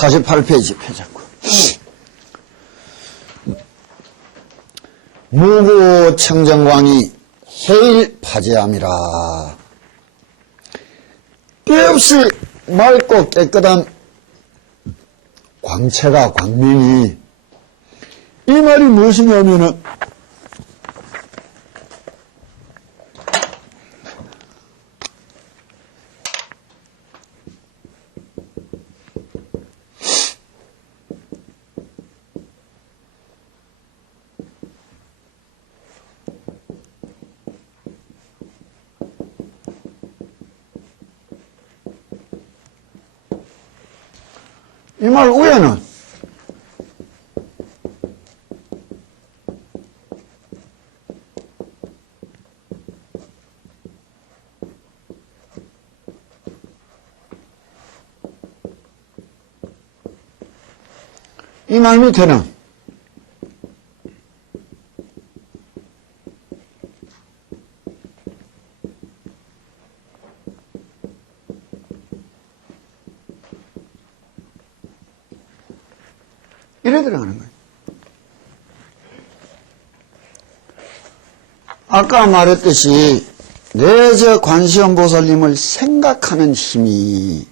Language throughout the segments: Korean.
48페이지 펴잡고. 무구청정광이 해일파제함이라. 때 없이 맑고 깨끗한 광채가, 광명이, 이 말이 무엇이냐면은 이 말 위에는 이 말 밑에는 이래 들어가는 거예요. 아까 말했듯이 내저 관세음보살님을 생각하는 힘이,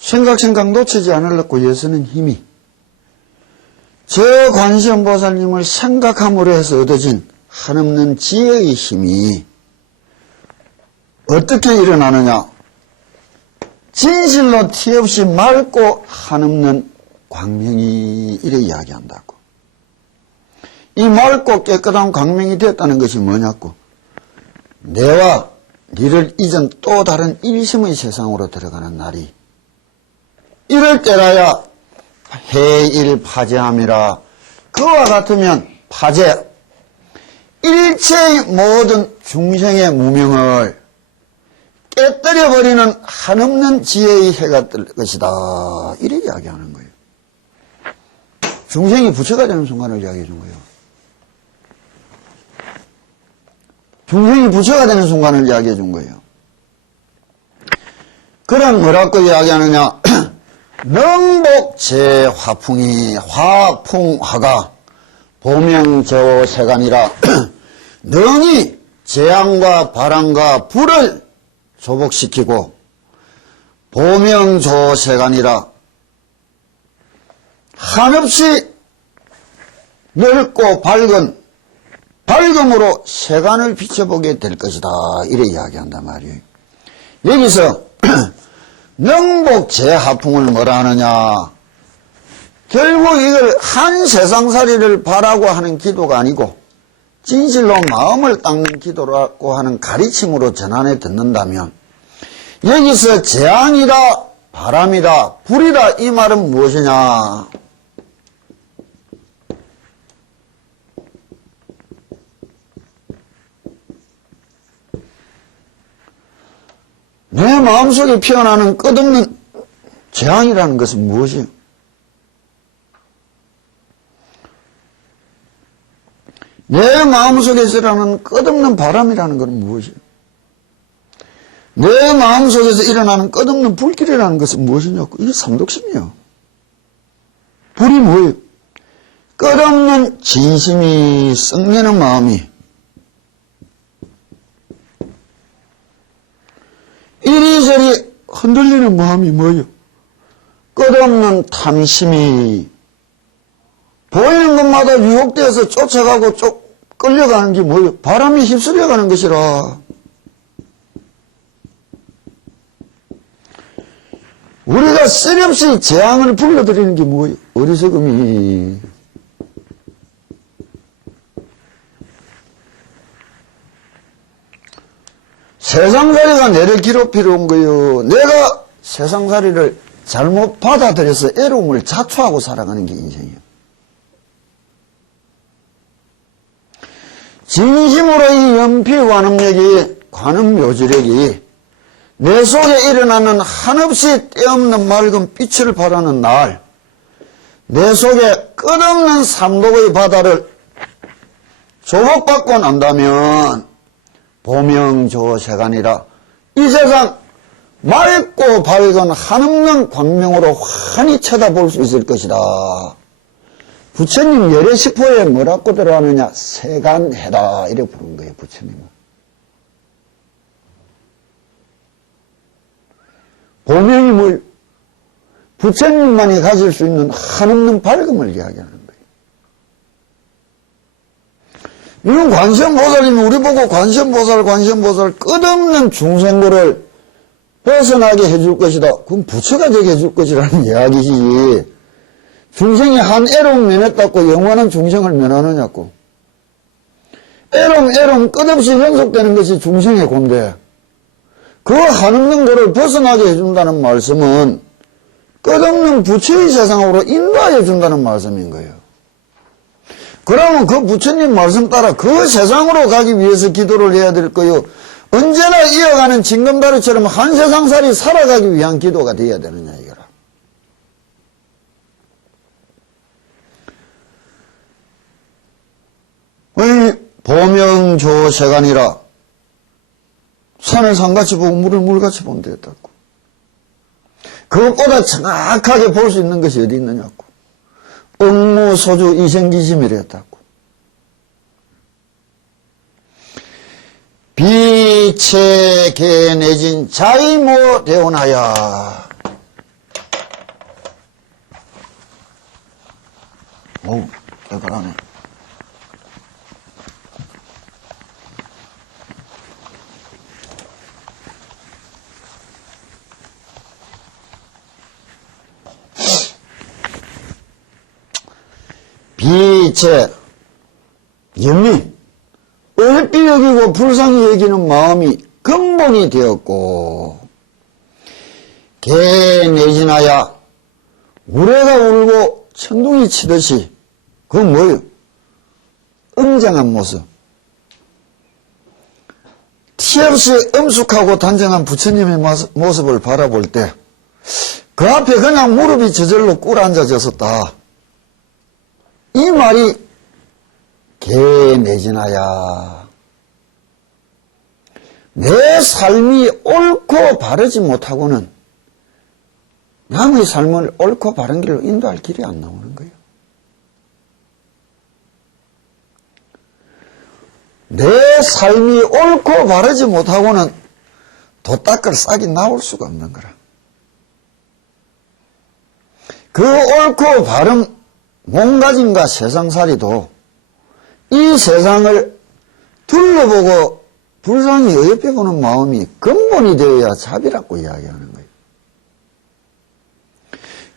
생각 놓치지 않으려고 애쓰는 힘이, 저 관세음보살님을 생각함으로 해서 얻어진 한없는 지혜의 힘이 어떻게 일어나느냐? 진실로 티 없이 맑고 한없는 광명이 이래 이야기한다고. 이 맑고 깨끗한 광명이 되었다는 것이 뭐냐고. 내와 니를 잊은 또 다른 일심의 세상으로 들어가는 날이 이럴 때라야 해일파제함이라. 그와 같으면 파제, 일체의 모든 중생의 무명을 깨뜨려버리는 한없는 지혜의 해가 뜰 것이다. 이래 이야기하는 거예요. 중생이 부처가 되는 순간을 이야기해 준 거예요. 중생이 부처가 되는 순간을 이야기해 준 거예요. 그럼 뭐라고 이야기하느냐? 능복 제화풍이, 화풍화가 보명저세간이라. 능히 재앙과 바람과 불을 조복시키고 보명조세간이라 한없이 넓고 밝음으로 세간을 비춰보게 될 것이다. 이래 이야기한단 말이에요. 여기서 능복제하풍을 뭐라 하느냐? 결국 이걸 한 세상살이를 바라고 하는 기도가 아니고 진실로 마음을 닦는 기도라고 하는 가르침으로 전환해 듣는다면 여기서 재앙이다, 바람이다, 불이다 이 말은 무엇이냐? 내 마음속에 피어나는 끝없는 재앙이라는 것은 무엇이에요? 내 마음속에서 일어나는 끝없는 바람이라는 것은 무엇이에요? 내 마음속에서 일어나는 끝없는 불길이라는 것은 무엇이냐고. 이게 삼독심이에요. 불이 뭐예요? 끝없는 진심이 썩내는 마음이, 이리저리 흔들리는 마음이 뭐예요? 끝없는 탐심이, 보이는 것마다 유혹되어서 쫓아가고 끌려가는 게 뭐예요? 바람이 휩쓸려가는 것이라. 우리가 쓸없이 재앙을 불러들이는 게 뭐예요? 어리석음이. 세상살이가 내를 괴롭히러 온 거예요. 내가 세상살이를 잘못 받아들여서 애로움을 자초하고 살아가는 게 인생이에요. 진심으로 이 연필관음력이, 관음묘지력이 내 속에 일어나는 한없이 때없는 맑은 빛을 발하는 날, 내 속에 끝없는 삼독의 바다를 조복받고 난다면 보명조세간이라. 이 세상 맑고 밝은 한없는 광명으로 환히 쳐다볼 수 있을 것이다. 부처님 열애시포에 뭐라고 들어가느냐? 세간해다 이렇게 부른 거예요. 부처님은. 보명이 뭘? 부처님만이 가질 수 있는 한없는 밝음을 이야기하는 거예요. 이런 관세음보살이면 우리 보고 관세음보살 끝없는 중생들을 벗어나게 해줄 것이다. 그럼 부처가 되게 해줄 것이라는 이야기지. 중생이 한 애롱 면했다고 영원한 중생을 면하느냐고. 애롱 끝없이 연속되는 것이 중생의 공대. 그 한없는 것을 벗어나게 해준다는 말씀은 끝없는 부처의 세상으로 인도해 준다는 말씀인 거예요. 그러면 그 부처님 말씀 따라 그 세상으로 가기 위해서 기도를 해야 될 거요. 언제나 이어가는 징검다리처럼 한 세상살이 살아가기 위한 기도가 되어야 되느냐 이거라. 보명조세간이라 산을 산같이 보고 물을 물같이 보면 되겠다고. 그것보다 정확하게 볼 수 있는 것이 어디 있느냐고. 응무소주 이생기심이랬다고. 비체계내진 자이모되오나야. 어우, 깨끗하네. 비체, 연민, 얼핏 여기고 불쌍히 여기는 마음이 근본이 되었고, 개내진하야 우레가 울고 천둥이 치듯이, 그건 뭐예요? 엄정한 모습. 티 없이 엄숙하고 단정한 부처님의 모습을 바라볼 때, 그 앞에 그냥 무릎이 저절로 꿇어앉아졌었다. 이 말이 개내진하야. 내 삶이 옳고 바르지 못하고는 남의 삶을 옳고 바른 길로 인도할 길이 안 나오는 거예요. 내 삶이 옳고 바르지 못하고는 도닦을 싹이 나올 수가 없는 거라. 그 옳고 바른 몸가짐과 세상살이도 이 세상을 둘러보고 불쌍히 어여빼 보는 마음이 근본이 되어야 자비라고 이야기하는 거예요.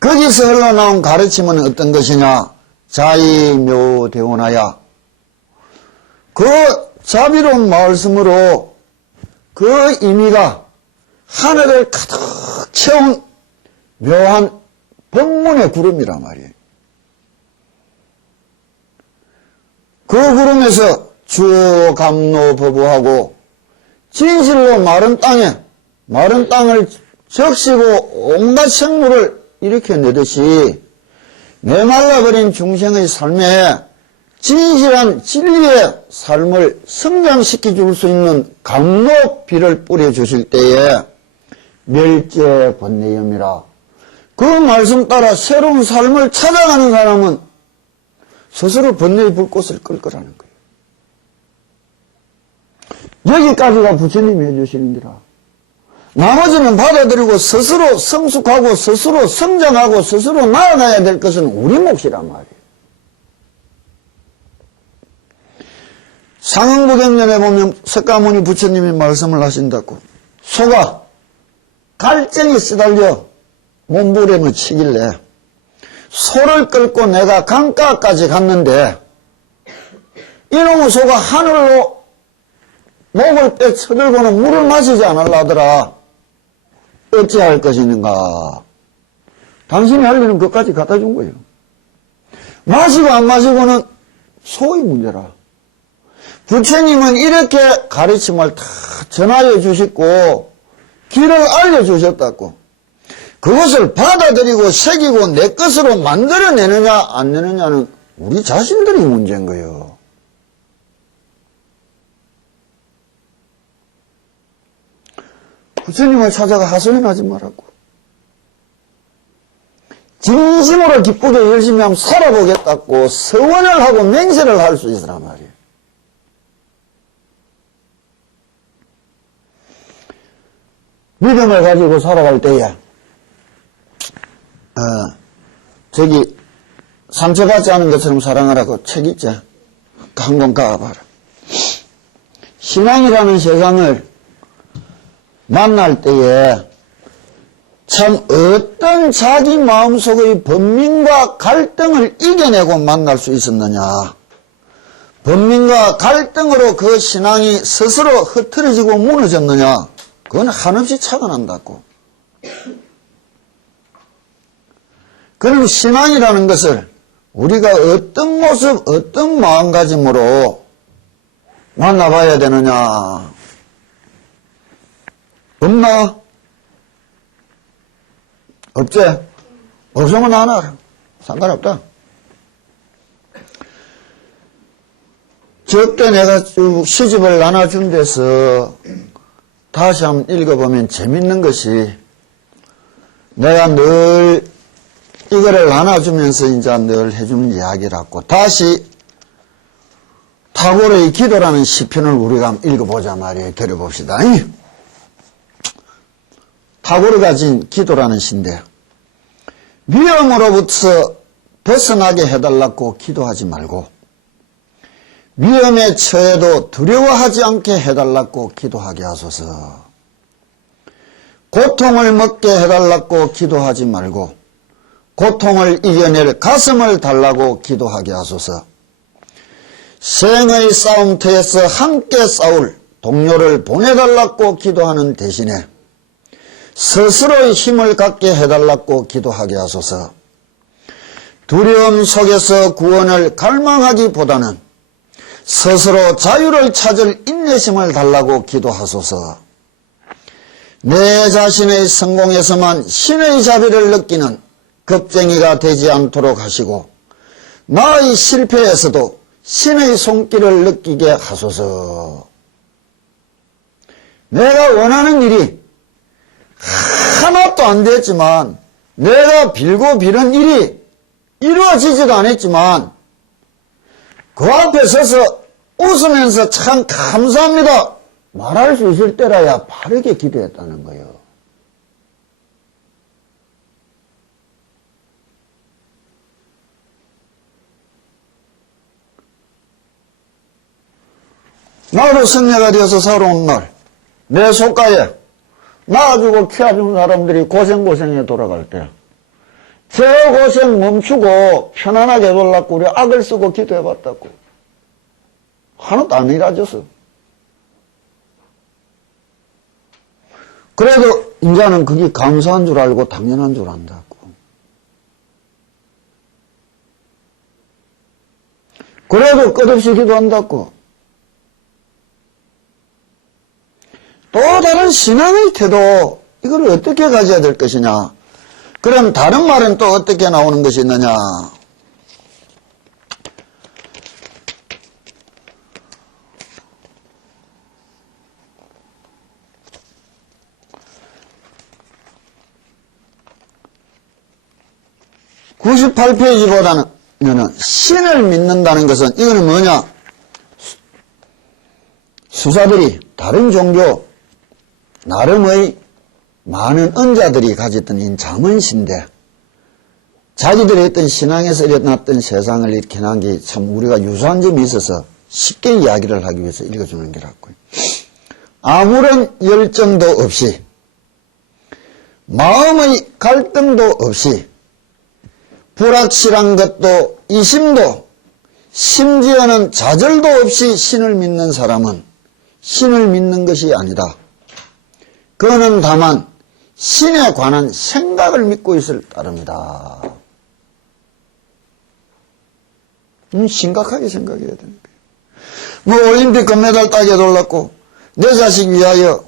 거기서 흘러나온 가르침은 어떤 것이냐? 자이묘대오나야. 그 자비로운 말씀으로 그 의미가 하늘을 가득 채운 묘한 법문의 구름이란 말이에요. 그 구름에서 주감노법부하고 진실로 마른 땅을 적시고 온갖 생물을 일으켜내듯이 메말라버린 중생의 삶에 진실한 진리의 삶을 성장시켜 줄 수 있는 감로비를 뿌려주실 때에 멸제번뇌염이라. 그 말씀 따라 새로운 삶을 찾아가는 사람은 스스로 번뇌의 불꽃을 끌 거라는 거예요. 여기까지가 부처님이 해주시는 기라. 나머지는 받아들이고 스스로 성숙하고 스스로 성장하고 스스로 나아가야 될 것은 우리 몫이란 말이에요. 상응부경전에 보면 석가모니 부처님이 말씀을 하신다고. 소가 갈증이 쓰달려 몸부림을 치길래 소를 끌고 내가 강가까지 갔는데 이놈의 소가 하늘로 목을 빼쳐들고는 물을 마시지 않으려더라. 어찌할 것이는가. 당신이 할 일은 그것까지 갖다 준 거예요. 마시고 안 마시고는 소의 문제라. 부처님은 이렇게 가르침을 다 전하여 주셨고 길을 알려주셨다고. 그것을 받아들이고 새기고 내 것으로 만들어내느냐 안 내느냐는 우리 자신들이 문제인 거예요. 부처님을 찾아가 하소연하지 말라고. 진심으로 기쁘게 열심히 하면 살아보겠다고 서원을 하고 맹세를 할 수 있으란 말이에요. 믿음을 가지고 살아갈 때에 저기 상처받지 않은 것처럼 사랑하라고 책 있지? 한권 가봐라. 신앙이라는 세상을 만날 때에 참 어떤 자기 마음속의 번민과 갈등을 이겨내고 만날 수 있었느냐. 번민과 갈등으로 그 신앙이 스스로 흐트러지고 무너졌느냐. 그건 한없이 차가 난다고. 그럼 신앙이라는 것을 우리가 어떤 모습, 어떤 마음가짐으로 만나봐야 되느냐. 없나? 없지? 없으면 안 알아. 상관없다. 저때 내가 쭉 시집을 나눠준 데서 다시 한번 읽어보면 재밌는 것이 내가 늘 이거를 나눠주면서 이제 늘 해주는 이야기라고. 다시 타고르의 기도라는 시편을 우리가 한번 읽어보자 말이에요. 들어봅시다. 타고르가 진 기도라는 시인데 위험으로부터 벗어나게 해달라고 기도하지 말고 위험에 처해도 두려워하지 않게 해달라고 기도하게 하소서. 고통을 먹게 해달라고 기도하지 말고 고통을 이겨낼 가슴을 달라고 기도하게 하소서. 생의 싸움터에서 함께 싸울 동료를 보내달라고 기도하는 대신에 스스로의 힘을 갖게 해달라고 기도하게 하소서. 두려움 속에서 구원을 갈망하기보다는 스스로 자유를 찾을 인내심을 달라고 기도하소서. 내 자신의 성공에서만 신의 자비를 느끼는 겁쟁이가 되지 않도록 하시고 나의 실패에서도 신의 손길을 느끼게 하소서. 내가 원하는 일이 하나도 안 됐지만 내가 빌고 비는 일이 이루어지지도 않았지만 그 앞에 서서 웃으면서 참 감사합니다 말할 수 있을 때라야 바르게 기도했다는 거예요. 나도 성녀가 되어서 살아온 날 내 속가에 낳아주고 키워준 사람들이 고생고생해 돌아갈 때 제 고생 멈추고 편안하게 해달라고 우리 악을 쓰고 기도해봤다고. 하나도 안 이루어졌어. 그래도 인자는 그게 감사한 줄 알고 당연한 줄 안다고. 그래도 끝없이 기도한다고. 또 다른 신앙의 태도, 이걸 어떻게 가져야 될 것이냐. 그럼 다른 말은 또 어떻게 나오는 것이 있느냐. (98페이지보다는) 신을 믿는다는 것은 이거는 뭐냐. 수사들이 다른 종교 나름의 많은 은자들이 가졌던 이 잠언시인데 자기들이 했던 신앙에서 일어났던 세상을 이렇게 난 게 참 우리가 유사한 점이 있어서 쉽게 이야기를 하기 위해서 읽어주는 게라고요. 아무런 열정도 없이 마음의 갈등도 없이 불확실한 것도 이심도 심지어는 좌절도 없이 신을 믿는 사람은 신을 믿는 것이 아니다. 그는 다만 신에 관한 생각을 믿고 있을 따름이다. 심각하게 생각해야 되는 거예요. 뭐 올림픽 금메달 따게 돌랐고 내 자식 위하여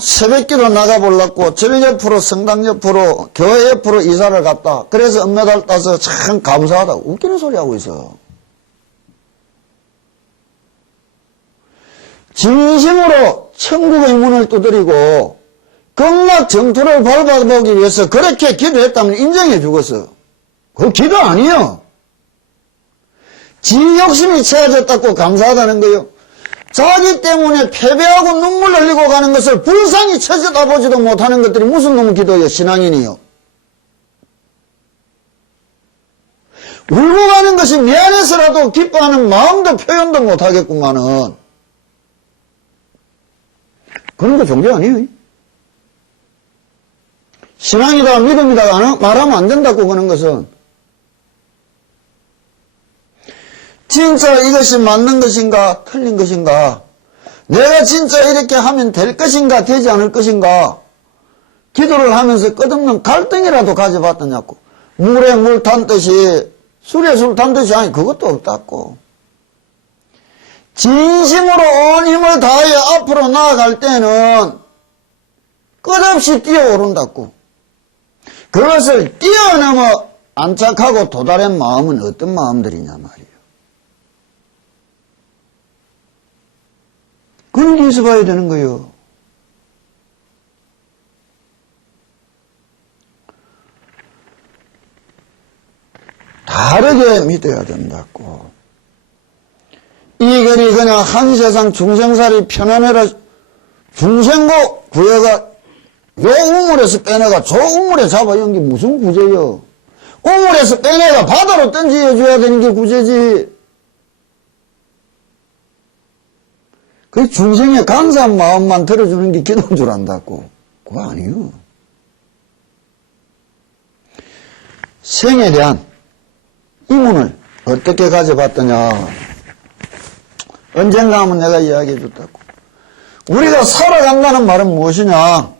새벽기도 나가보려고 절 옆으로 성당 옆으로 교회 옆으로 이사를 갔다. 그래서 은메달 따서 참 감사하다. 웃기는 소리 하고 있어. 진심으로 천국의 문을 두드리고 극락 정토를 밟아보기 위해서 그렇게 기도했다면 인정해 주겠어. 그거 기도 아니에요. 지 욕심이 채워졌다고 감사하다는 거요. 자기 때문에 패배하고 눈물 흘리고 가는 것을 불쌍히 쳐다보지도 못하는 것들이 무슨 놈의 기도예요, 신앙인이요. 울고 가는 것이 미안해서라도 기뻐하는 마음도 표현도 못하겠구만은. 그런 거 종교 아니에요. 신앙이다 믿음이다 말하면 안 된다고 그러는 것은 진짜 이것이 맞는 것인가 틀린 것인가, 내가 진짜 이렇게 하면 될 것인가 되지 않을 것인가, 기도를 하면서 끝없는 갈등이라도 가져봤더냐고. 물에 물 탄듯이 술에 술 탄듯이 아니 그것도 없다고. 진심으로 온 힘을 다하여 앞으로 나아갈 때는 끝없이 뛰어오른다고. 그것을 뛰어넘어 안착하고 도달한 마음은 어떤 마음들이냐 말이에요. 그런 게 있어 봐야 되는 거예요. 다르게 믿어야 된다고. 이 글이 그냥 한 세상 중생살이 편안해라 중생고 구해가 요 우물에서 빼내가 저 우물에 잡아 연기 무슨 구제요. 우물에서 빼내가 바다로 던져줘야 되는 게 구제지. 그 중생의 간사한 마음만 들어주는 게 기도인 줄 안다고. 그거 아니에요. 생에 대한 이문을 어떻게 가져봤더냐. 언젠가 하면 내가 이야기해 줬다고. 우리가 살아간다는 말은 무엇이냐.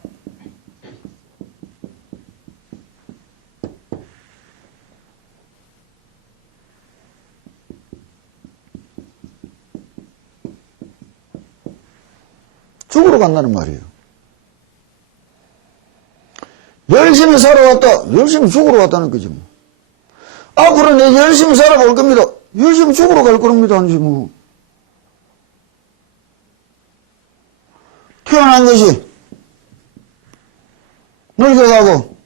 죽으러 간다는 말이에요. 열심히 살아왔다. 열심히 죽으러 왔다는 거지 뭐. 앞으로 내 열심히 살아갈 겁니다. 열심히 죽으러 갈 겁니다. 아니지 뭐. 태어난 것이 늙어가고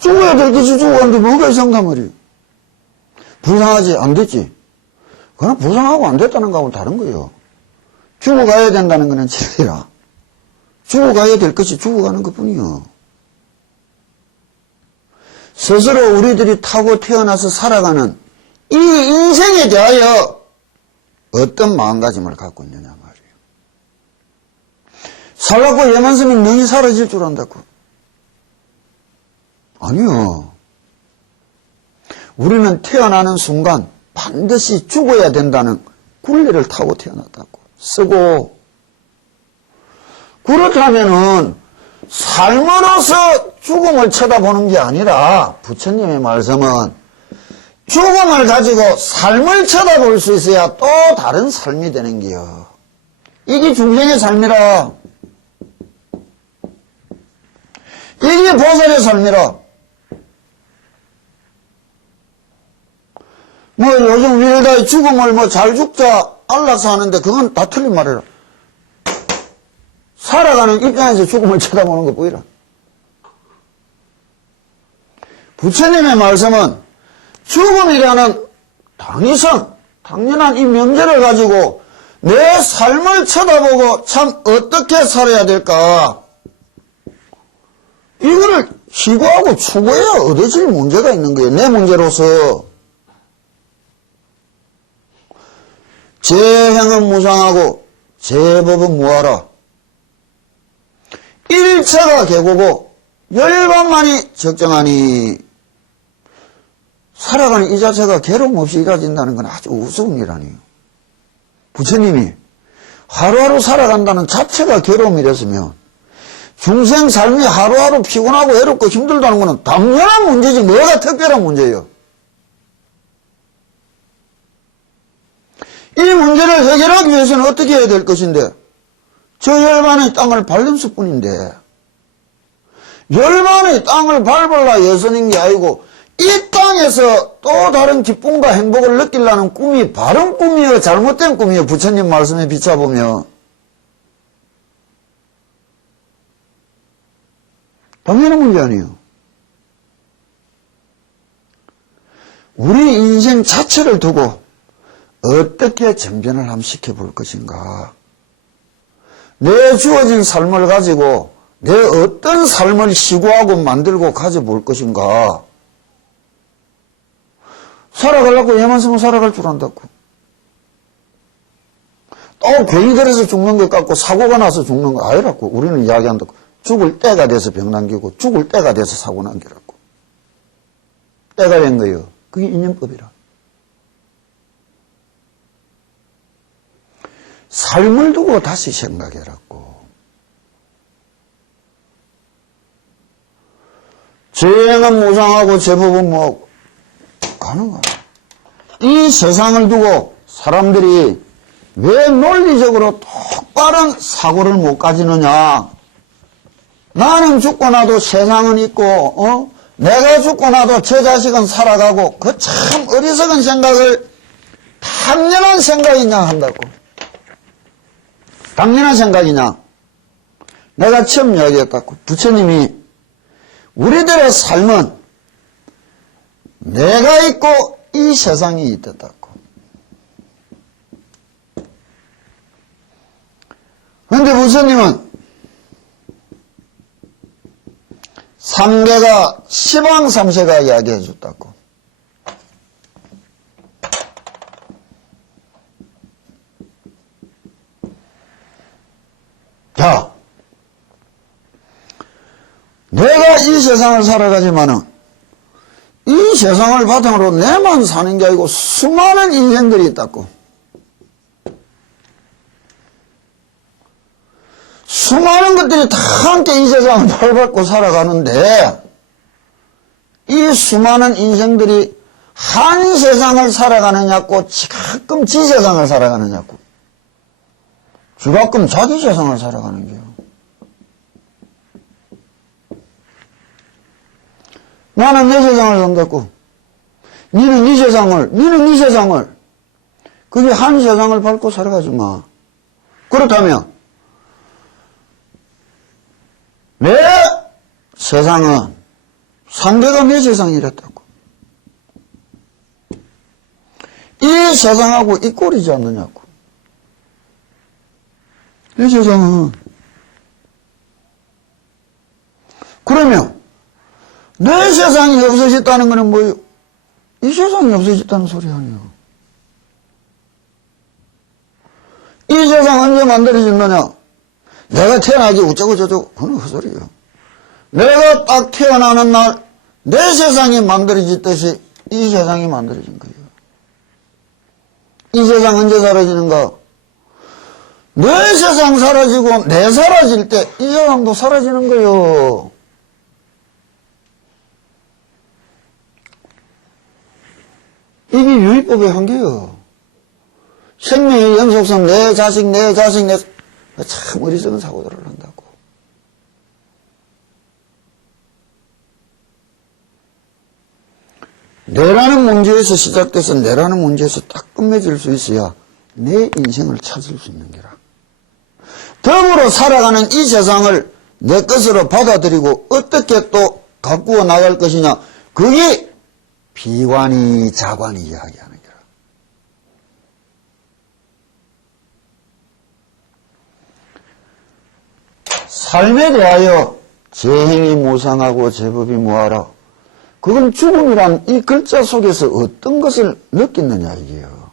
죽어야 될 것이 죽어가는데 뭐가 이상단 말이에요. 불쌍하지? 안 됐지? 그냥 불쌍하고 안 됐다는 거하고는 다른 거예요. 죽어가야 된다는 거는 진리라. 죽어가야 될 것이 죽어가는 것 뿐이요. 스스로 우리들이 타고 태어나서 살아가는 이 인생에 대하여 어떤 마음가짐을 갖고 있느냐 말이에요. 살라고 얘만 쓰면 능히 사라질 줄 안다고. 아니요. 우리는 태어나는 순간 반드시 죽어야 된다는 굴레를 타고 태어났다고. 쓰고 그렇다면은 삶으로서 죽음을 쳐다보는 게 아니라 부처님의 말씀은 죽음을 가지고 삶을 쳐다볼 수 있어야 또 다른 삶이 되는 게요. 이게 중생의 삶이라. 이게 보살의 삶이라. 뭐 요즘 위에다 죽음을 뭐 잘 죽자 안락사 하는데 그건 다 틀린 말이라. 살아가는 입장에서 죽음을 쳐다보는 것 보이라. 부처님의 말씀은 죽음이라는 당연한 이 명제를 가지고 내 삶을 쳐다보고 참 어떻게 살아야 될까. 이거를 희구하고 추구해야 얻어질 문제가 있는 거예요. 내 문제로서. 제 행은 무상하고 제 법은 무하라. 1차가 계고고 열반만이 적정하니. 살아가는 이 자체가 괴로움 없이 이루어진다는 건 아주 우스운 일 아니에요. 부처님이 하루하루 살아간다는 자체가 괴로움이랬으면 중생 삶이 하루하루 피곤하고 외롭고 힘들다는 것은 당연한 문제지 뭐가 특별한 문제예요. 이 문제를 해결하기 위해서는 어떻게 해야 될 것인데 저 열반의 땅을 밟는 수뿐인데 열반의 땅을 밟으려 예선인 게 아니고 이 땅에서 또 다른 기쁨과 행복을 느끼려는 꿈이 바른 꿈이요 잘못된 꿈이요 부처님 말씀에 비춰보면 당연한 문제 아니에요. 우리 인생 자체를 두고 어떻게 정변을 한번 시켜볼 것인가. 내 주어진 삶을 가지고 내 어떤 삶을 시구하고 만들고 가져볼 것인가. 살아가려고 얘만 쓰면 살아갈 줄 안다고. 또 괜히 그래서 죽는 것 같고 사고가 나서 죽는 거 아니라고 우리는 이야기한다고. 죽을 때가 돼서 병 남기고 죽을 때가 돼서 사고 남기라고. 때가 된 거예요. 그게 인연법이라. 삶을 두고 다시 생각해라고. 죄행은 무상하고 제법은 뭐하고 가는 거야. 이 세상을 두고 사람들이 왜 논리적으로 똑바른 사고를 못 가지느냐. 나는 죽고 나도 세상은 있고 내가 죽고 나도 제 자식은 살아가고 그 참 어리석은 생각을 당연한 생각이냐 한다고. 당연한 생각이냐. 내가 처음 이야기했다고. 부처님이 우리들의 삶은 내가 있고 이 세상이 있다고. 그런데 부처님은 삼계가 시방 삼세가 이야기해 줬다고. 자, 내가 이 세상을 살아가지만은 이 세상을 바탕으로 내만 사는 게 아니고 수많은 인생들이 있다고. 수많은 것들이 다 함께 이 세상을 밟고 살아가는데 이 수많은 인생들이 한 세상을 살아가느냐고 가끔 지 세상을 살아가느냐고 가끔 자기 세상을 살아가는 게요. 나는 내 세상을 산다고. 니는 네 세상을. 그게 한 세상을 밟고 살아가지 마. 그렇다면 내 세상은 상대가 내 세상이랬다고. 이 세상하고 이 꼴이지 않느냐고. 내 세상은. 그러면 내 세상이 없어졌다는 것은 뭐예요? 이 세상이 없어졌다는 소리 아니에요. 이 세상 언제 만들어졌느냐? 내가 태어나기 어쩌고 저쩌고 그건 헛소리예요. 내가 딱 태어나는 날 내 세상이 만들어졌듯이 이 세상이 만들어진 거예요. 이 세상 언제 사라지는가? 내 세상 사라지고 내 사라질 때 이 세상도 사라지는 거예요. 이게 유의법의 한계예요. 생명의 연속성 내 자식 참 어리석은 사고들을 한다고. 내라는 문제에서 시작돼서 내라는 문제에서 딱 끝맺을 수 있어야 내 인생을 찾을 수 있는 게라. 덤으로 살아가는 이 세상을 내 것으로 받아들이고 어떻게 또 가꾸어 나갈 것이냐. 그게 비관이 자관이 이야기하는 게라. 삶에 대하여 재행이 무상하고 제법이 무하라. 그건 죽음이란 이 글자 속에서 어떤 것을 느끼느냐 이게요.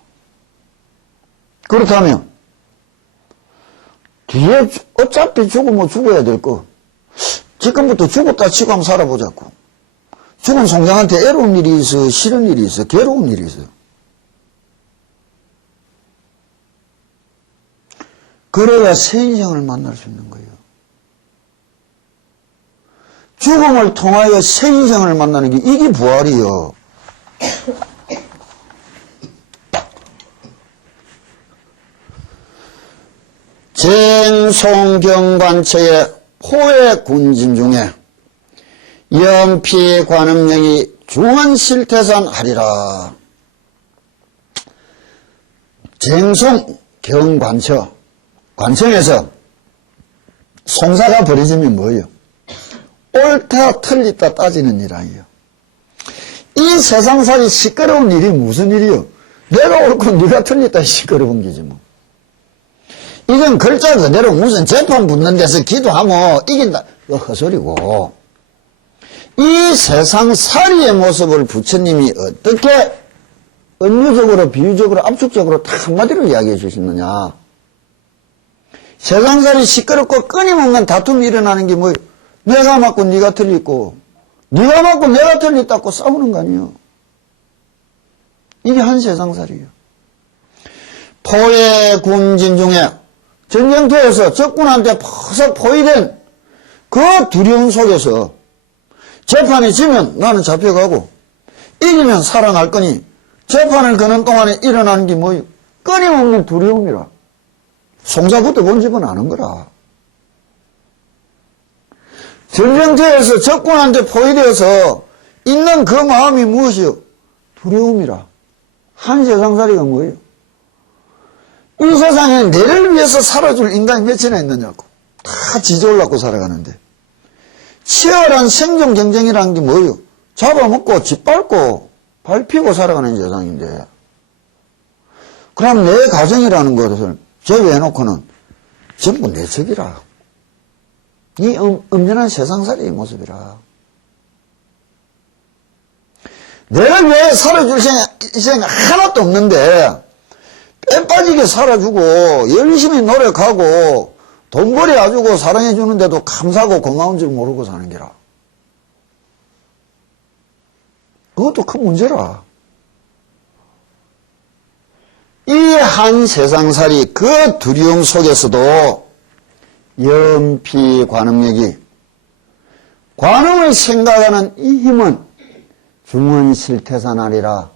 그렇다면 뒤에 어차피 죽으면 죽어야 될 거. 지금부터 죽었다 치고 한번 살아보자고. 죽은 송장한테 애로운 일이 있어, 싫은 일이 있어, 괴로운 일이 있어. 그래야 새 인생을 만날 수 있는 거예요. 죽음을 통하여 새 인생을 만나는 게 이게 부활이요. 쟁송경관체의 포의 군진 중에 연피 관음령이 중언실태산 하리라. 쟁송 경관처, 관청에서 송사가 벌어지면 뭐예요? 옳다 틀리다 따지는 일 아니에요. 이 세상살이 시끄러운 일이 무슨 일이요? 내가 옳고 네가 틀렸다 시끄러운 게지 뭐. 이건 글자 그대로 무슨 재판 붙는 데서 기도하면 이긴다. 이거 헛소리고. 이 세상살이의 모습을 부처님이 어떻게 은유적으로 비유적으로 압축적으로 다 한마디로 이야기해 주시느냐. 세상살이 시끄럽고 끊임없는 다툼이 일어나는 게 뭐예요? 내가 맞고 네가 틀리고 네가 맞고 내가 틀렸다고 싸우는 거 아니에요. 이게 한 세상살이에요. 포의 군진 중에 전쟁터에서 적군한테 퍼서 포위된 그 두려움 속에서 재판이 지면 나는 잡혀가고 이기면 살아날 거니 재판을 거는 동안에 일어나는 게 뭐예요? 끊임없는 두려움이라. 송사부터 본 집은 아는 거라. 전쟁터에서 적군한테 포위되어서 있는 그 마음이 무엇이요? 두려움이라. 한 세상살이가 뭐예요? 이 세상에 내를 위해서 살아줄 인간이 몇이나 있느냐고. 다 지져올라고 살아가는데. 치열한 생존 경쟁이라는 게 뭐예요? 잡아먹고 짓밟고 밟히고 살아가는 세상인데. 그럼 내 가정이라는 것을 제외해놓고는 전부 내 척이라. 이 엄연한 세상살이의 모습이라. 내를 위해 살아줄 생각 하나도 없는데 빼 빠지게 살아주고 열심히 노력하고 돈벌이 해주고 사랑해주는데도 감사하고 고마운 줄 모르고 사는 게라. 그것도 큰 문제라. 이 한 세상살이 그 두려움 속에서도 연피 관음력이 관음을 생각하는 이 힘은 중언실태산하리라.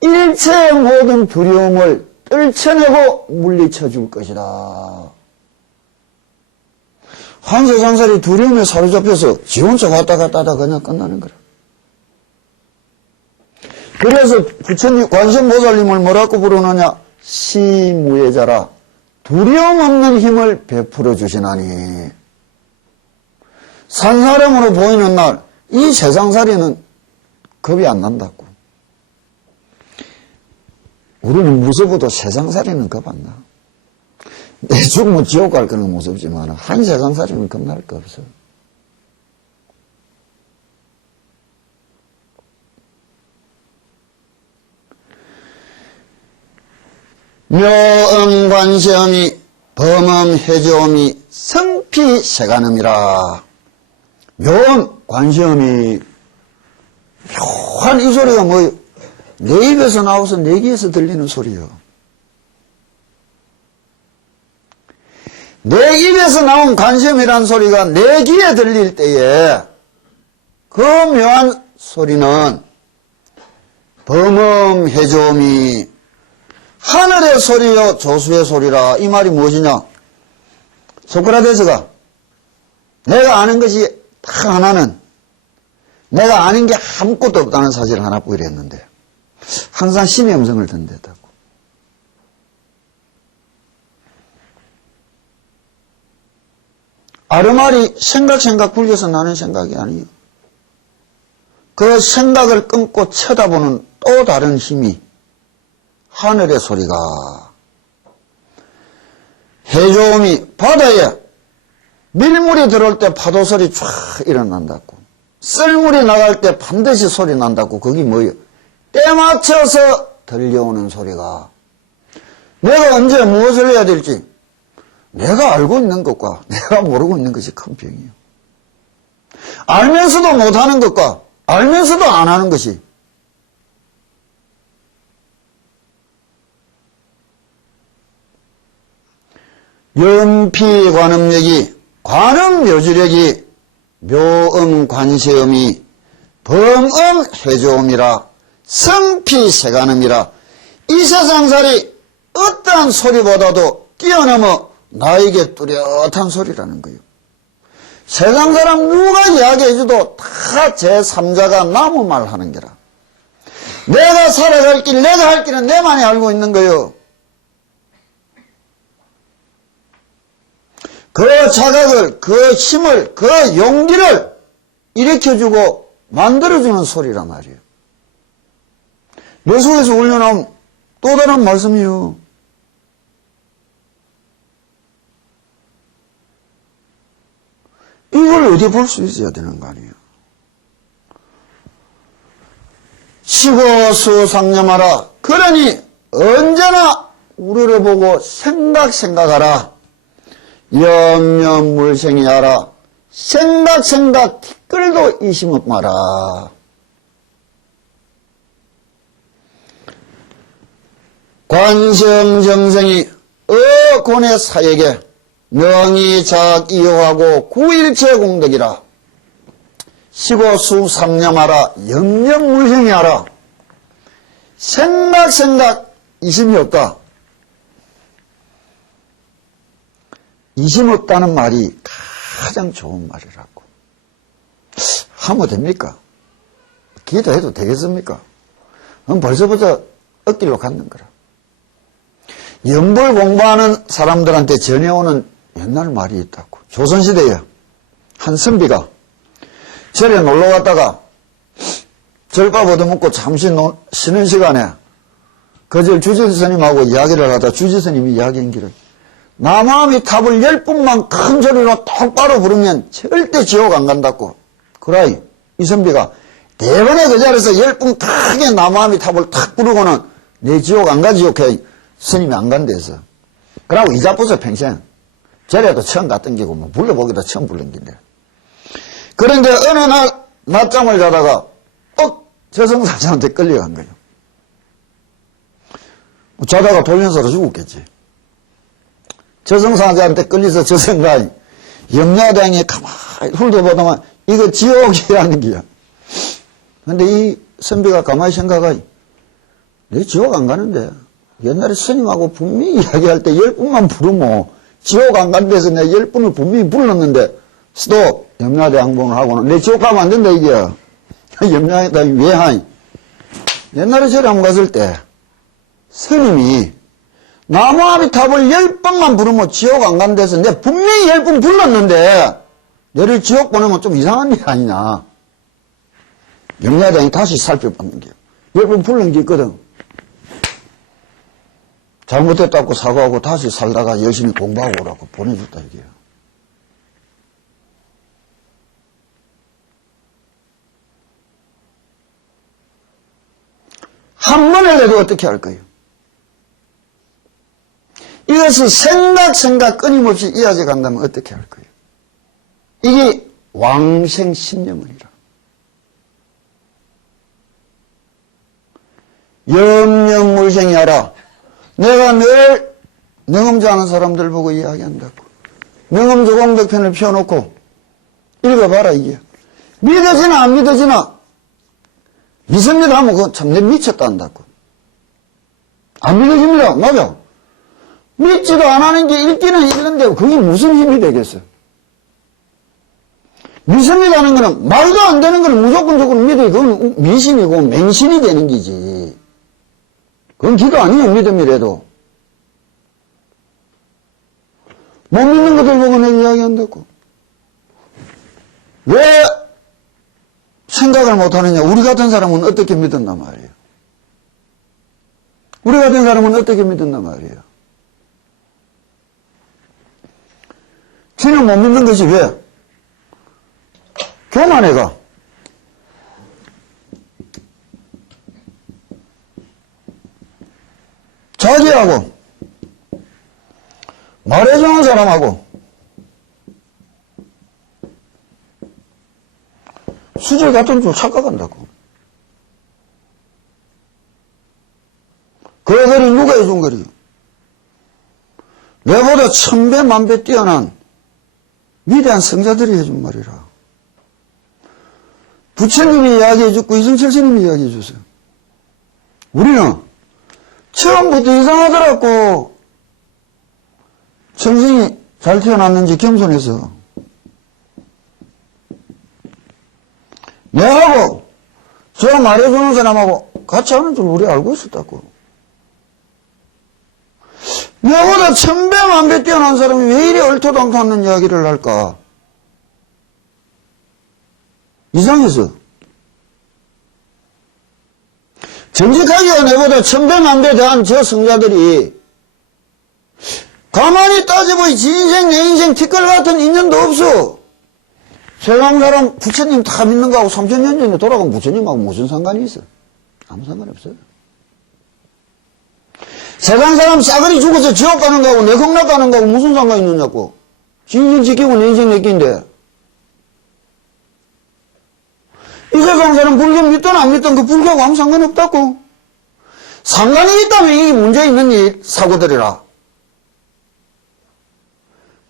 일체의 모든 두려움을 떨쳐내고 물리쳐 줄 것이다. 한 세상살이 두려움에 사로잡혀서 지 혼자 왔다 갔다 하다 그냥 끝나는 거라. 그래서 부처님 관세음보살님을 뭐라고 부르느냐? 시무예자라. 두려움 없는 힘을 베풀어 주시나니. 산 사람으로 보이는 날 이 세상살이는 겁이 안 난다고. 우리는 무서워도 세상살이는 겁 안 나. 내 죽으면 지옥 갈 거는 무섭지만 한 세상살이는 겁날 거 없어. 묘음관시음이 범음해지음이 성피세간음이라. 묘음 관시음이 묘한 이 소리가 뭐예요? 내 입에서 나와서 내 귀에서 들리는 소리요. 내 입에서 나온 관시음이라는 소리가 내 귀에 들릴 때에 그 묘한 소리는 범음해지음이 하늘의 소리요 조수의 소리라. 이 말이 무엇이냐? 소크라테스가 내가 아는 것이 딱 하나는 내가 아는 게 아무것도 없다는 사실 하나뿐 이랬는데 항상 신의 음성을 듣는다고. 아르말이 생각 굴려서 나는 생각이 아니에요. 그 생각을 끊고 쳐다보는 또 다른 힘이 하늘의 소리가. 해조음이 바다에 밀물이 들어올 때 파도 소리 촤 일어난다고. 썰물이 나갈 때 반드시 소리 난다고. 그게 뭐예요? 때 맞춰서 들려오는 소리가. 내가 언제 무엇을 해야 될지 내가 알고 있는 것과 내가 모르고 있는 것이 큰 병이에요. 알면서도 못하는 것과 알면서도 안 하는 것이. 연피 관음력이 관음묘지력이 묘음관세음이 범음해조음이라 성피세간음이라. 이 세상살이 어떠한 소리보다도 뛰어넘어 나에게 뚜렷한 소리라는 거예요. 세상 사람 누가 이야기해줘도 다 제3자가 나무 말 하는 게라. 내가 살아갈 길, 내가 할 길은 내만이 알고 있는 거요. 그 자각을, 그 힘을, 그 용기를 일으켜주고 만들어주는 소리란 말이에요. 내 속에서 훈련하면 또 다른 말씀이요. 이걸 어디 볼 수 있어야 되는 거 아니에요. 쉬고 수상념하라. 그러니 언제나 우리를 보고 생각하라. 염려물생이하라. 생각 티끌도 이심 마라. 관성정생이 어곤의 사에게 명의 자학 이용하고 구일체 공덕이라. 시고 수삼념하라. 염려물생이하라. 생각 이심이 없다. 이심 없다는 말이 가장 좋은 말이라고. 하면 됩니까? 기도해도 되겠습니까? 그럼 벌써부터 얻길로 갖는 거라. 연불 공부하는 사람들한테 전해오는 옛날 말이 있다고. 조선시대에 한 선비가 절에 놀러 갔다가 절밥 얻어먹고 잠시 쉬는 시간에 그절 주지스님하고 이야기를 하다 주지스님이 이야기한 길을 나무아미 탑을 10분만 큰 소리로 똑바로 부르면 절대 지옥 안 간다고. 그라이 이 선비가 대번에 그 자리에서 10분 크게 나무아미 탑을 탁 부르고는 내 지옥 안 가지요. 스님이 안 간대서. 그러고 이자부서 평생 절에도 처음 갔던 기고 뭐 불러보기도 처음 불른 긴데. 그런데 어느 날 낮잠을 자다가 저승사자한테 끌려간 거예요. 자다가 돌면서로 죽었겠지. 저승사자한테 끌려서 저승가 염라대왕이 가만히 훑어보더만 이거 지옥이라는 게야. 근데 이 선비가 가만히 생각하니 내 지옥 안 가는데 옛날에 스님하고 분명히 이야기할 때 10분만 부르면 지옥 안 간 데서 내가 10분을 분명히 불렀는데 스톱 염라대왕봉을 하고는 내 지옥 가면 안 된다 이게. 염라대왕이 왜 하니? 옛날에 절에 한번 갔을 때 스님이 나무아미 탑을 10번만 부르면 지옥 안 간 데서 내가 분명히 10번 불렀는데 너를 지옥 보내면 좀 이상한 일 아니냐. 염라대왕이 다시 살펴봤는 게 10번 부른 게 있거든. 잘못했다고 사과하고 다시 살다가 열심히 공부하고 오라고 보내줬다 이게요. 한 번을 해도 어떻게 할 거예요? 이것을 생각 끊임없이 이어져 간다면 어떻게 할 거예요? 이게 왕생신념이라. 염려물생이하라. 내가 늘 능엄주 하는 사람들 보고 이야기한다고. 능엄주 공덕편을 펴놓고 읽어봐라 이게. 믿어지나 안 믿어지나? 믿습니다 하면 그건 참 내 미쳤다 한다고. 안 믿어집니다. 맞아. 믿지도 안 하는 게 읽기는 읽는데 그게 무슨 힘이 되겠어요? 믿습니다는 거는 말도 안 되는 거는 무조건적으로 믿어요. 그건 미신이고 맹신이 되는 거지. 그건 기도 아니에요. 믿음이라도. 못 믿는 것들 보고 내가 이야기한다고. 왜 생각을 못하느냐. 우리 같은 사람은 어떻게 믿었단 말이에요. 우리 같은 사람은 어떻게 믿었단 말이에요. 지는 못 믿는 것이 왜? 교만해가. 자기하고 말해주는 사람하고 수질 같은 줄 착각한다고. 그 글이 누가 해준 글이요? 내보다 1000배, 1000배 뛰어난 위대한 성자들이 해준 말이라. 부처님이 이야기해줬고 이승철 스님이 이야기해줬어요. 우리는 처음부터 이상하더라고. 천생이 잘 태어났는지 겸손해서 내하고 저 말해주는 사람하고 같이 하는 줄 우리 알고 있었다고. 내보다 천배 만배 뛰어난 사람이 왜 이리 얼토당토 않는 이야기를 할까? 이상해서. 정직하게 내보다 천배 만배 대한 저 성자들이 가만히 따져보니 지 인생 내 인생 티끌 같은 인연도 없어. 세상 사람 부처님 다 믿는 거하고 3000년 전에 돌아간 부처님하고 무슨 상관이 있어? 아무 상관이 없어요. 세상 사람 싸그리 죽어서 지옥 가는 거하고 내콩락 가는 거하고 무슨 상관이 있느냐고. 지 인생 지키고 내 인생 내끼인데. 이 세상 사람 불교 믿든 안 믿든 그 불교하고 아무 상관이 없다고. 상관이 있다면 이 문제 있는 일 사고들이라.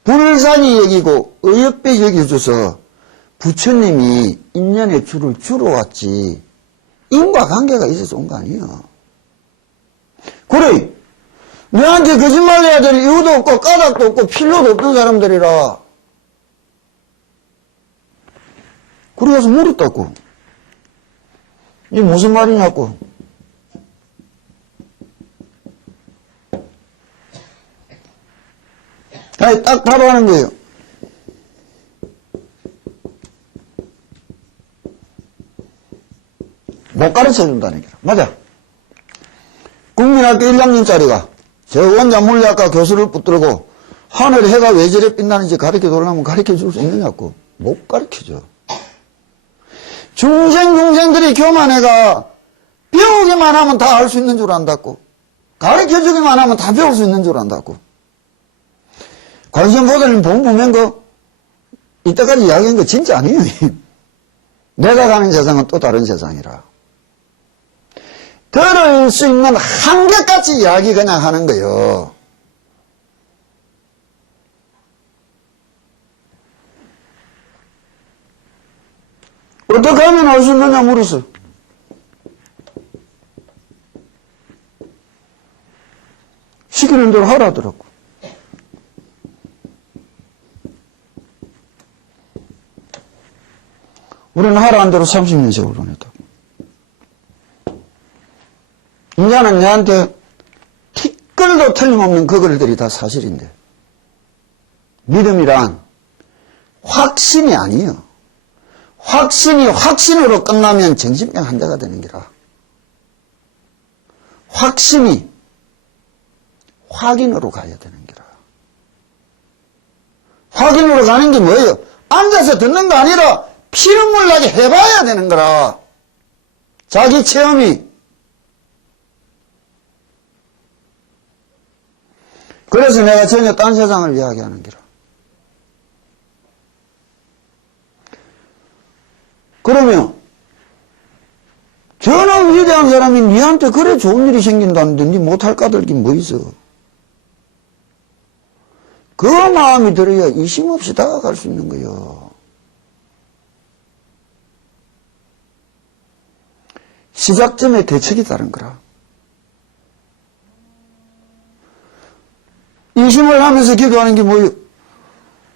불산이 여기고 어여빼 여겨줘서 부처님이 인연의 줄을 줄어왔지 인과관계가 있어서 온 거 아니에요. 그래 내한테 거짓말 해야 될 이유도 없고 까닭도 없고 필요도 없던 사람들이라 그래 가서 물었다고. 이게 무슨 말이냐고. 아니 딱 바로 하는 거예요. 못 가르쳐준다는 얘기라. 맞아. 국민학교 1학년짜리가 저 원자 물리학과 교수를 붙들고 하늘에 해가 왜 저래 빛나는지 가르쳐 달라면 가르쳐 줄 수 있느냐고. 못 가르쳐줘. 중생들이 교만해가 배우기만 하면 다 알 수 있는 줄 안다고. 가르쳐 주기만 하면 다 배울 수 있는 줄 안다고. 관세음보살님 본보면 이때까지 이야기한 거 진짜 아니에요. 내가 가는 세상은 또 다른 세상이라. 들을 수 있는 한계까지 이야기 그냥 하는 거요. 어떻게 하면 알 수 있느냐 물었어. 시키는 대로 하라더라고. 우리는 하라는 대로 30년 세월 보냈다고. 인자는 내한테 티끌도 틀림없는 그 글들이 다 사실인데 믿음이란 확신이 아니에요. 확신이 확신으로 끝나면 정신병 환자가 되는 기라. 확신이 확인으로 가야 되는 기라. 확인으로 가는 게 뭐예요? 앉아서 듣는 거 아니라 피눈물 나게 해봐야 되는 거라. 자기 체험이. 그래서 내가 전혀 딴 세상을 이야기하는 기라. 그러면 저는 위대한 사람이 니한테 그래 좋은 일이 생긴다는데 니 못할 까닭이 뭐 있어? 그 마음이 들어야 의심 없이 다가갈 수 있는 거예요. 시작점에 대책이 다른 거라. 의심을 하면서 기도하는 게 뭐예요?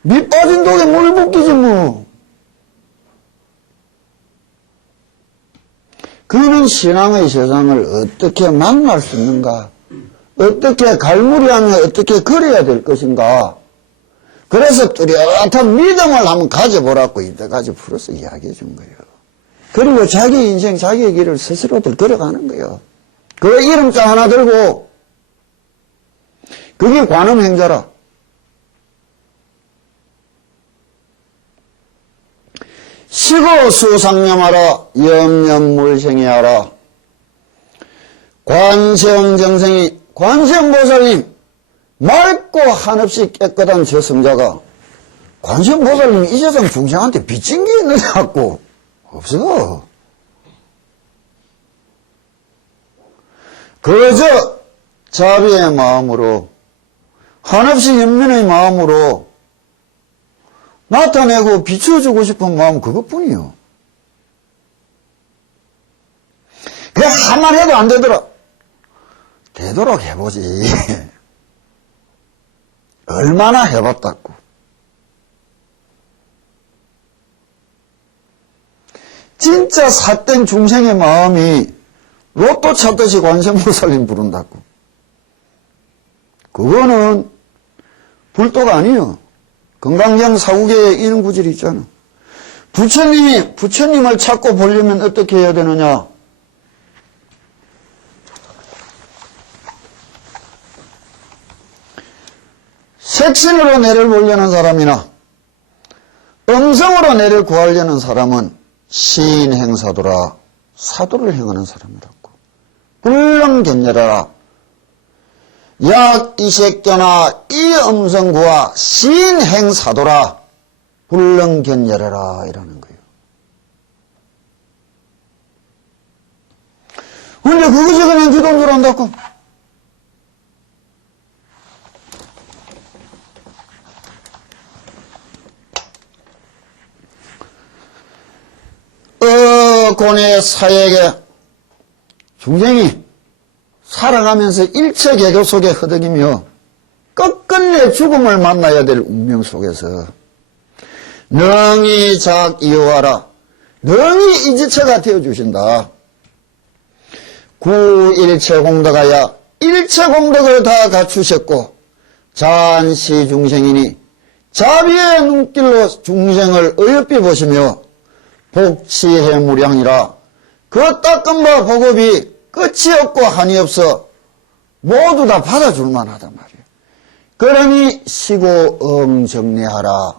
밑 빠진 독에 물 붓기지 뭐. 그는 신앙의 세상을 어떻게 만날 수 있는가? 어떻게 갈무리하며 어떻게 걸어야 될 것인가? 그래서 뚜렷한 믿음을 한번 가져보라고 이때까지 풀어서 이야기해 준 거예요. 그리고 자기 인생, 자기의 길을 스스로들 걸어가는 거예요. 그 이름자 하나 들고, 그게 관음행자라. 시고 수상념하라, 염염물생이하라. 관세음정생이, 관세음보살님, 맑고 한없이 깨끗한 저 성자가, 관세음보살님이 이 세상 중생한테 빚진 게 있느냐고. 없어. 그저 자비의 마음으로 한없이 연민의 마음으로 나타내고 비춰주고 싶은 마음 그것뿐이요. 그냥 한만 해도 안 되더라. 되도록 해보지. 얼마나 해봤다고. 진짜 삿된 중생의 마음이 로또 찾듯이 관세음보살님 부른다고. 그거는 불도가 아니요. 건강경 사후계에 이런 구절이 있잖아. 부처님을 찾고 보려면 어떻게 해야 되느냐? 색신으로 내를 보려는 사람이나 음성으로 내를 구하려는 사람은 시인행사도라, 사도를 행하는 사람이라고. 불능견열하라. 약 이색견아 이 음성구와 시인행사도라, 불능견열하라 이라는 거예요. 근데 그것이 그냥 지도인 줄 안다고. 고뇌 사역에 중생이 살아가면서 일체 개교 속에 허덕이며 끝끝내 죽음을 만나야 될 운명 속에서 능히 작이어하라. 능히 이지체가 되어주신다. 구일체 공덕하야 일체 공덕을 다 갖추셨고 잔시 중생이니 자비의 눈길로 중생을 어여삐 보시며 복치해 무량이라. 그 닦은 바 복업이 끝이 없고 한이 없어 모두 다 받아줄 만하단 말이에요. 그러니 시고 정례하라.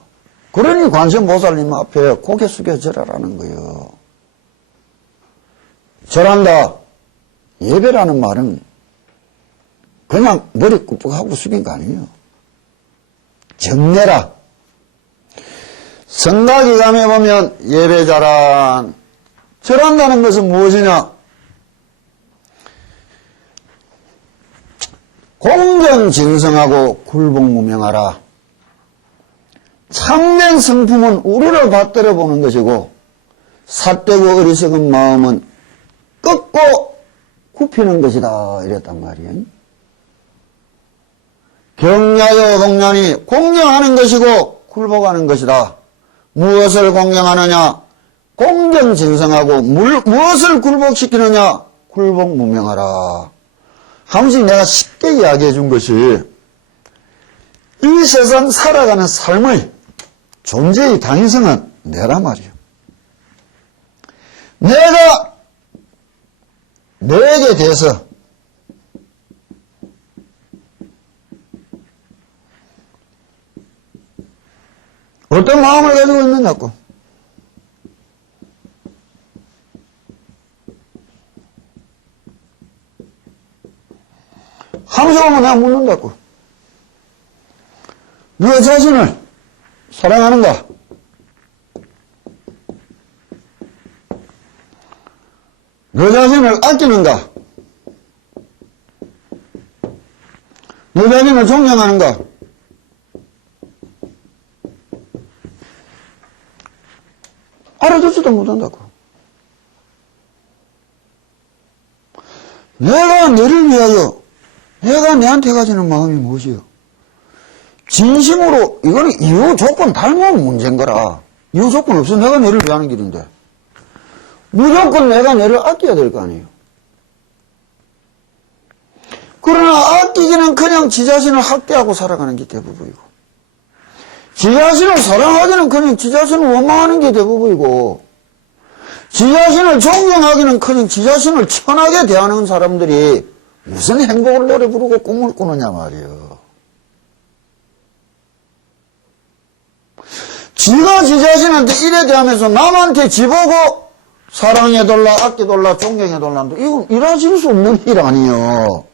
그러니 관세음보살님 앞에 고개 숙여 절하라는 거예요. 절한다. 예배라는 말은 그냥 머리 꾹꾹하고 숙인 거 아니에요. 정례라. 성가기감에 보면 예배자란, 절한다는 것은 무엇이냐? 공정진성하고 굴복무명하라. 참된 성품은 우리를 받들어 보는 것이고 삿되고 어리석은 마음은 꺾고 굽히는 것이다 이랬단 말이에요. 경야요 공양이 공양하는 것이고 굴복하는 것이다. 무엇을 공양하느냐? 공정진성하고 무엇을 굴복시키느냐? 굴복무명하라. 한 번씩 내가 쉽게 이야기해 준 것이 이 세상 살아가는 삶의 존재의 당위성은 내라 말이요. 내가 내게 대해서 어떤 마음을 가지고 있느냐고. 함수하면 내가 묻는다고. 너 자신을 사랑하는가? 너 자신을 아끼는가? 너 자신을 존경하는가? 알아듣지도 못한다고. 내가 너를 위하여 내가 내한테 가지는 마음이 무엇이요? 진심으로 이거는 이유 조건 닮은 문제인 거라. 이유 조건 없어. 내가 너를 위하는 길인데 무조건 내가 너를 아껴야 될 거 아니에요. 그러나 아끼기는 그냥 지 자신을 학대하고 살아가는 게 대부분이고 지 자신을 사랑하기는 그냥 지 자신을 원망하는 게 대부분이고 지 자신을 존경하기는 그냥 지 자신을 천하게 대하는 사람들이 무슨 행복을 노래 부르고 꿈을 꾸느냐 말이에요. 지가 지 자신한테 이래 대하면서 남한테 지보고 사랑해달라, 아껴달라, 존경해달라는데 이건 일하실 수 없는 일 아니에요.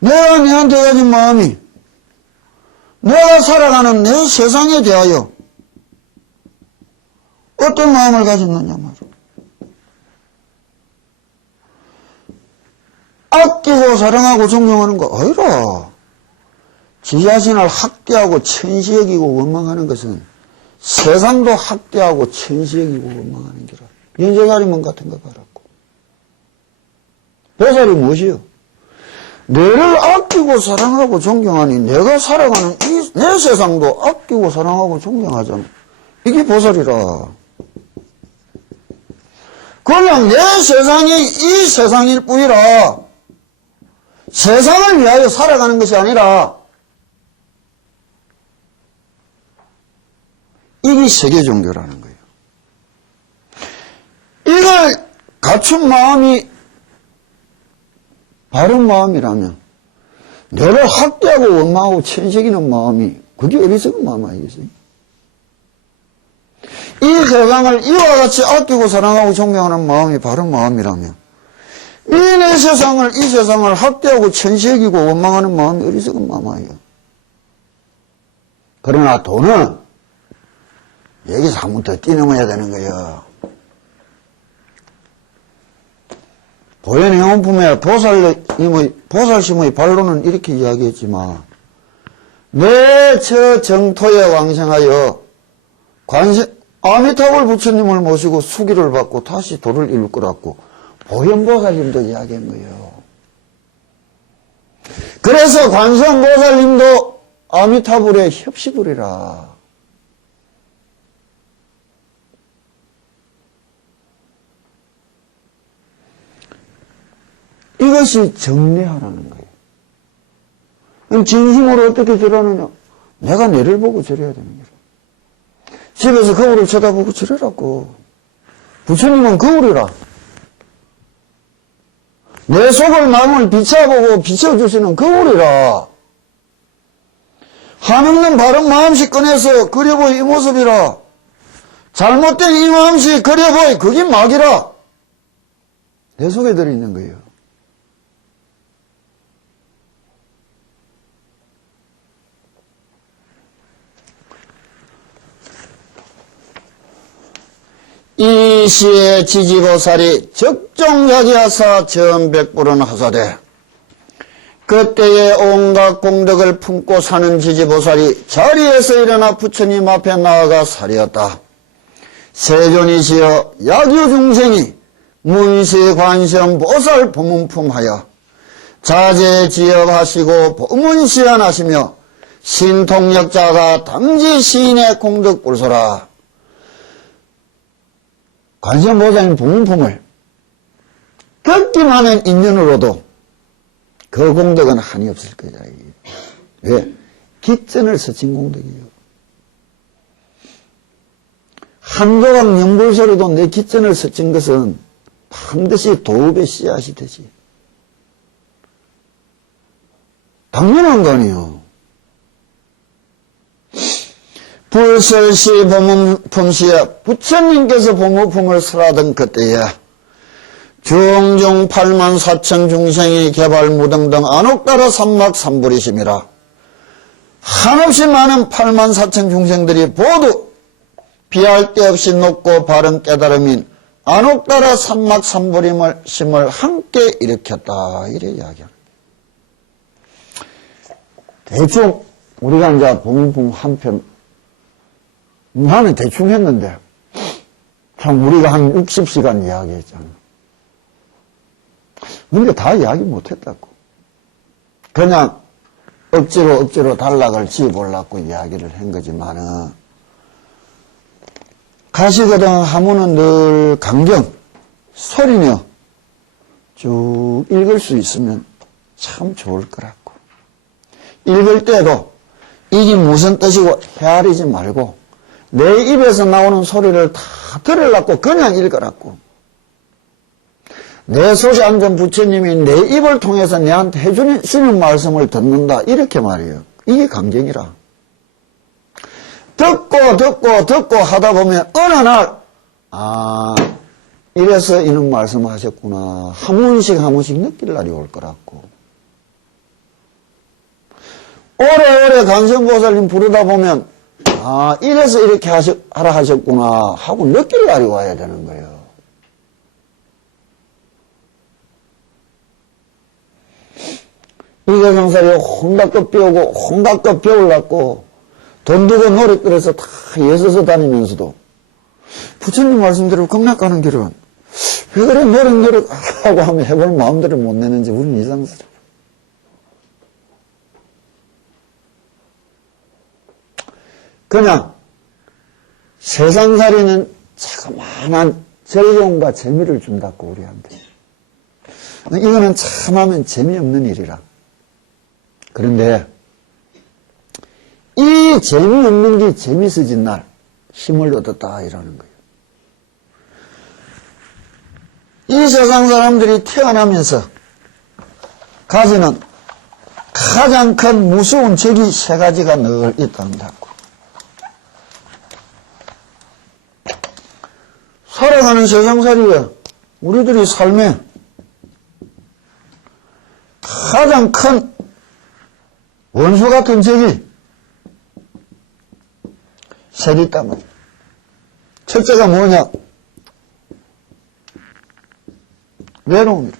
내가 내한테 가진 마음이 내가 살아가는 내 세상에 대하여 어떤 마음을 가졌느냐 말이야. 아끼고 사랑하고 존경하는 거 아니라 지 자신을 학대하고 천시 여기고 원망하는 것은 세상도 학대하고 천시 여기고 원망하는 기라. 연쇄살인범 같은 거 봐라고. 보살이 무엇이요? 너를 아끼고 사랑하고 존경하니 내가 살아가는 이 내 세상도 아끼고 사랑하고 존경하잖아. 이게 보살이라. 그냥 내 세상이 이 세상일 뿐이라 세상을 위하여 살아가는 것이 아니라 이게 세계 종교라는 거예요. 이걸 갖춘 마음이 바른 마음이라면 너를 학대하고 원망하고 천식이는 마음이 그게 어리석은 마음 아니겠어요? 이 세상을 이와 같이 아끼고 사랑하고 존경하는 마음이 바른 마음이라면 이 내 세상을 이 세상을 학대하고 천식이고 원망하는 마음이 어리석은 마음 아니에요. 그러나 돈은 여기서 한 번 더 뛰넘어야 되는 거예요. 보현행원품의 보살심의 반론은 이렇게 이야기했지만 내 저 정토에 왕생하여 아미타불 부처님을 모시고 수기를 받고 다시 도를 이룰 거라고 보현보살님도 이야기한 거예요. 그래서 관세음보살님도 아미타불에 협시불이라. 이것이 정례하라는 거예요. 그럼 진심으로 어떻게 절하느냐? 내가 내를 보고 절해야 되는 거예요. 집에서 거울을 쳐다보고 절하라고. 부처님은 거울이라. 내 속을 마음을 비춰보고 비춰주시는 거울이라. 한없는 바른 마음씩 꺼내서 그려보이 이 모습이라. 잘못된 이 마음씩 그려보이 그게 막이라. 내 속에 들어있는 거예요. 이 시에 지지보살이 적종자기하사 전백불은 하사되 그때에 온갖 공덕을 품고 사는 지지보살이 자리에서 일어나 부처님 앞에 나아가 사리었다. 세존이시여 약유중생이 문시관시험 보살 보문품하여 자제지역하시고 보문시안하시며 신통력자가 당지 시인의 공덕불소라. 관세음보살님 보문품을 듣기만 한 인연으로도 그 공덕은 한이 없을 거야. 왜? 기전을 서친 공덕이에요. 한 조각 연불소리도 내 기전을 서친 것은 반드시 도읍의 씨앗이 되지. 당연한 거 아니에요. 불설시 보문품시에 부처님께서 보문품을 설하던 그때에 중중 8만 4천 중생이 개발 무등등 안옥따라 삼막삼불이심이라. 한없이 많은 8만 4천 중생들이 모두 비할 데 없이 높고 바른 깨달음인 안옥따라 삼막삼불임을 심을 함께 일으켰다. 이래 이야기합니다. 대충 우리가 이제 보문품 한편 나는 대충 했는데 참 우리가 한 60시간 이야기했잖아. 우리가 다 이야기 못했다고. 그냥 억지로 단락을 지어보려고 이야기를 한 거지만은 가시거든 하면은 늘 강경, 소리며 쭉 읽을 수 있으면 참 좋을 거라고. 읽을 때도 이게 무슨 뜻이고 헤아리지 말고 내 입에서 나오는 소리를 다 들으려고 그냥 읽으라고. 내 속에 앉은 부처님이 내 입을 통해서 내한테 해주시는 말씀을 듣는다. 이렇게 말이에요. 이게 강경이라. 듣고 하다 보면 어느 날 이래서 이런 말씀을 하셨구나. 한 번씩 느낄 날이 올 거라고. 오래오래 관세음보살님 부르다 보면 이래서 이렇게 하라 하셨구나 하고 느낄 날이 와야 되는 거예요. 이대강사를 홍닥껏 배우고 홍닥껏 배우려고 돈 두고 노력 들여서 다 예서서 다니면서도 부처님 말씀대로 극락 가는 길은 왜 그래 노력 하고 하면 해볼 마음대로 못 내는지 우리는 이상스러워. 그냥 세상살이는 자그마한 즐거움과 재미를 준다고 우리한테. 이거는 참 하면 재미없는 일이라. 그런데 이 재미없는 게 재밌어진 날 힘을 얻었다 이러는 거예요. 이 세상 사람들이 태어나면서 가지는 가장 큰 무서운 적이 세 가지가 늘 있단다고. 살아가는 세상살이에 우리들이 삶에 가장 큰 원수 같은 적이 세 개 있단 말이에요. 첫째가 뭐냐? 외로움이라.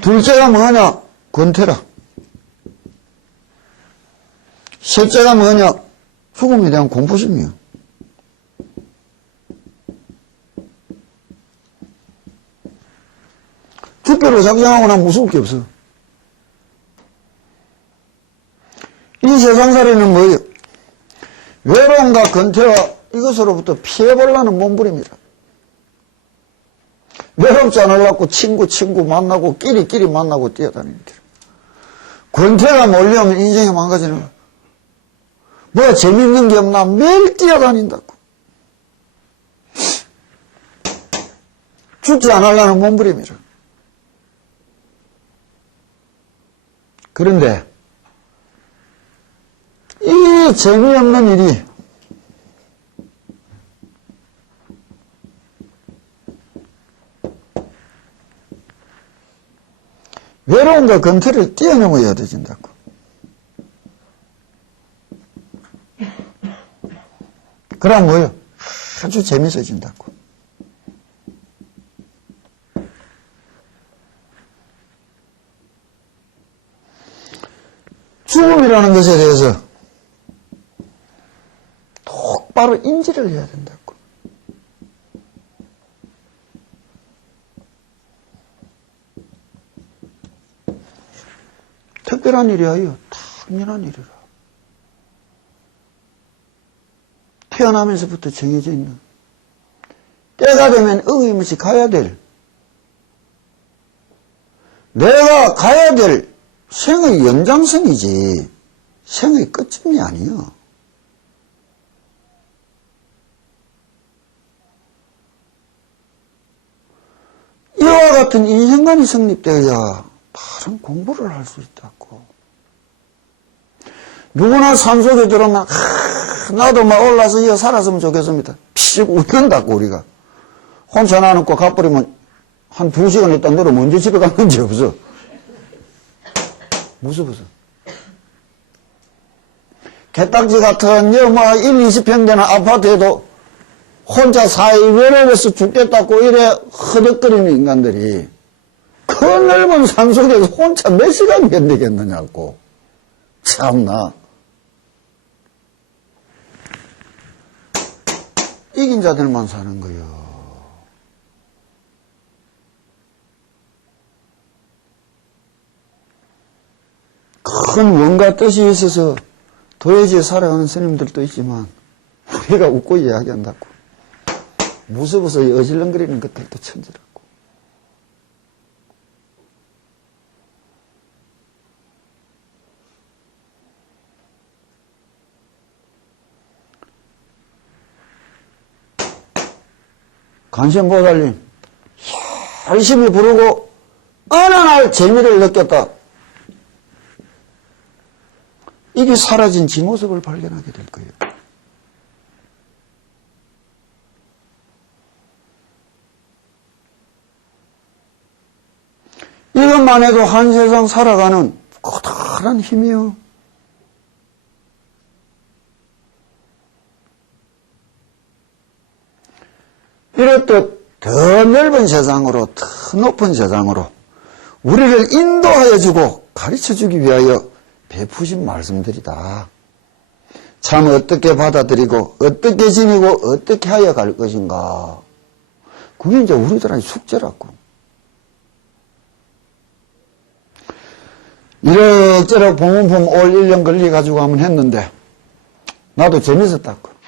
둘째가 뭐냐? 권태라. 셋째가 뭐냐? 죽음에 대한 공포심이요. 죽기로 작정하고 나면 무서울 게 없어. 이 세상살이는 뭐예요? 외로움과 권태와 이것으로부터 피해보려는 몸부림이라. 외롭지 않으려고 친구 만나고 끼리 만나고 뛰어다니는 길. 권태가 몰려오면 인생이 망가지는 거야. 뭐가 재밌는 게 없나 매일 뛰어다닌다고. 죽지 않으려는 몸부림이라. 그런데 이 재미없는 일이 외로움과 권태를 뛰어넘어야 되진다고. 그럼 뭐요? 아주 재밌어진다고. 죽음이라는 것에 대해서 똑바로 인지를 해야 된다고. 특별한 일이 아니요. 당연한 일이라. 태어나면서부터 정해져 있는, 때가 되면 어김없이 가야 될, 내가 가야 될 생의 연장선이지 생의 끝점이 아니요. 이와 같은 인생관이 성립되어야 다른 공부를 할 수 있다고. 누구나 산속에 들어오면 나도 막 올라서 이어 살았으면 좋겠습니다. 피식 웃는다고. 우리가 혼자 놔놓고 가버리면 한 2시간 있다 너로 먼저 집에 간 건지 없어. 무서워서. 개딱지 같은 뭐 20평 되는 아파트에도 혼자 사이 외로워서 죽겠다고 이래 허덕거리는 인간들이 그 넓은 산속에서 혼자 몇 시간 견디겠느냐고. 참나. 이긴 자들만 사는 거요. 큰 뭔가 뜻이 있어서 도해지에 살아가는 스님들도 있지만 우리가 웃고 이야기한다고. 무서워서 어질렁거리는 것들도 천지라고. 관세음보살님 열심히 부르고 어느 날 재미를 느꼈다. 이게 사라진 지 모습을 발견하게 될 거예요. 이것만 해도 한 세상 살아가는 커다란 힘이요. 이렇듯 더 넓은 세상으로, 더 높은 세상으로 우리를 인도하여주고 가르쳐주기 위하여 베푸신 말씀들이다. 참 어떻게 받아들이고 어떻게 지니고 어떻게 하여 갈 것인가. 그게 이제 우리들한테 숙제라고. 이럭저럭 봉은품 올 1년 걸려가지고 한번 했는데 나도 재밌었다고.